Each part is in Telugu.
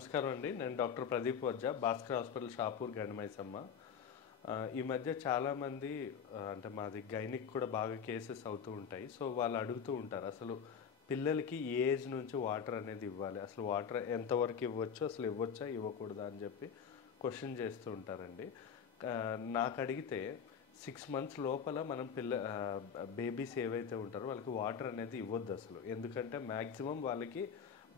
నమస్కారం అండి. నేను డాక్టర్ ప్రదీప్ వజ్జా, భాస్కర్ హాస్పిటల్, షాపూర్, గండిమైసమ్మ. ఈ మధ్య చాలామంది అంటే మాది గైనిక్ కూడా బాగా కేసెస్ అవుతూ ఉంటాయి. సో, వాళ్ళు అడుగుతూ ఉంటారు, అసలు పిల్లలకి ఏ ఏజ్ నుంచి వాటర్ అనేది ఇవ్వాలి? అసలు వాటర్ ఎంతవరకు ఇవ్వచ్చు? అసలు ఇవ్వచ్చా? ఇవ్వకూడదా? అని చెప్పి క్వశ్చన్ చేస్తూ ఉంటారండి. నాకు అడిగితే 6 మంత్స్ లోపల మనం బేబీస్ ఏవైతే ఉంటారో వాళ్ళకి వాటర్ అనేది ఇవ్వద్దు అసలు. ఎందుకంటే మ్యాక్సిమం వాళ్ళకి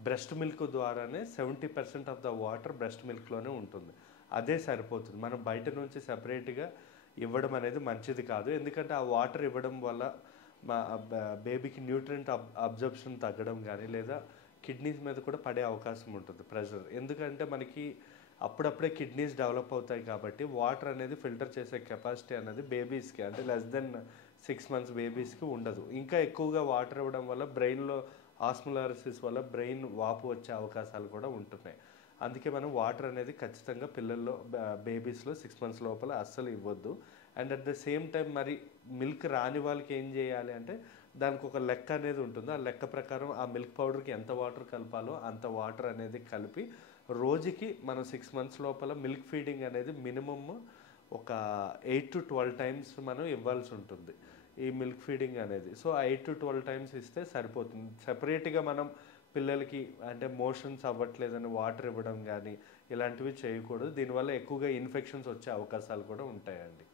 బ్రెస్ట్ మిల్క్ ద్వారానే 70% ఆఫ్ ద వాటర్ బ్రెస్ట్ మిల్క్లోనే ఉంటుంది. అదే సరిపోతుంది. మనం బయట నుంచి సెపరేట్గా ఇవ్వడం అనేది మంచిది కాదు. ఎందుకంటే ఆ వాటర్ ఇవ్వడం వల్ల మా బేబీకి న్యూట్రియంట్ అబ్జర్ప్షన్ తగ్గడం కానీ, లేదా కిడ్నీస్ మీద కూడా పడే అవకాశం ఉంటుంది ప్రెషర్. ఎందుకంటే మనకి అప్పుడప్పుడే కిడ్నీస్ డెవలప్ అవుతాయి కాబట్టి వాటర్ అనేది ఫిల్టర్ చేసే కెపాసిటీ అనేది బేబీస్కి, అంటే లెస్ దెన్ 6 మంత్స్ బేబీస్కి ఉండదు. ఇంకా ఎక్కువగా వాటర్ ఇవ్వడం వల్ల బ్రెయిన్లో ఆస్మోలారిసిస్ వల్ల బ్రెయిన్ వాపు వచ్చే అవకాశాలు కూడా ఉంటున్నాయి. అందుకే మనం వాటర్ అనేది ఖచ్చితంగా పిల్లల్లో, బేబీస్లో 6 మంత్స్ లోపల అస్సలు ఇవ్వద్దు. And at the same time మరి మిల్క్ రాని వాళ్ళకి ఏం చేయాలి అంటే, దానికి ఒక లెక్క అనేది ఉంటుంది. ఆ లెక్క ప్రకారం ఆ మిల్క్ పౌడర్కి ఎంత వాటర్ కలపాలో అంత వాటర్ అనేది కలిపి రోజుకి మనం 6 మంత్స్ లోపల మిల్క్ ఫీడింగ్ అనేది మినిమమ్ ఒక 8 to 12 టైమ్స్ మనం ఇవ్వాల్సి ఉంటుంది ఈ మిల్క్ ఫీడింగ్ అనేది. సో 8 to 12 టైమ్స్ ఇస్తే సరిపోతుంది. సెపరేట్గా మనం పిల్లలకి అంటే మోషన్స్ అవ్వట్లేదని వాటర్ ఇవ్వడం కానీ ఇలాంటివి చేయకూడదు. దీనివల్ల ఎక్కువగా ఇన్ఫెక్షన్స్ వచ్చే అవకాశాలు కూడా ఉంటాయండి.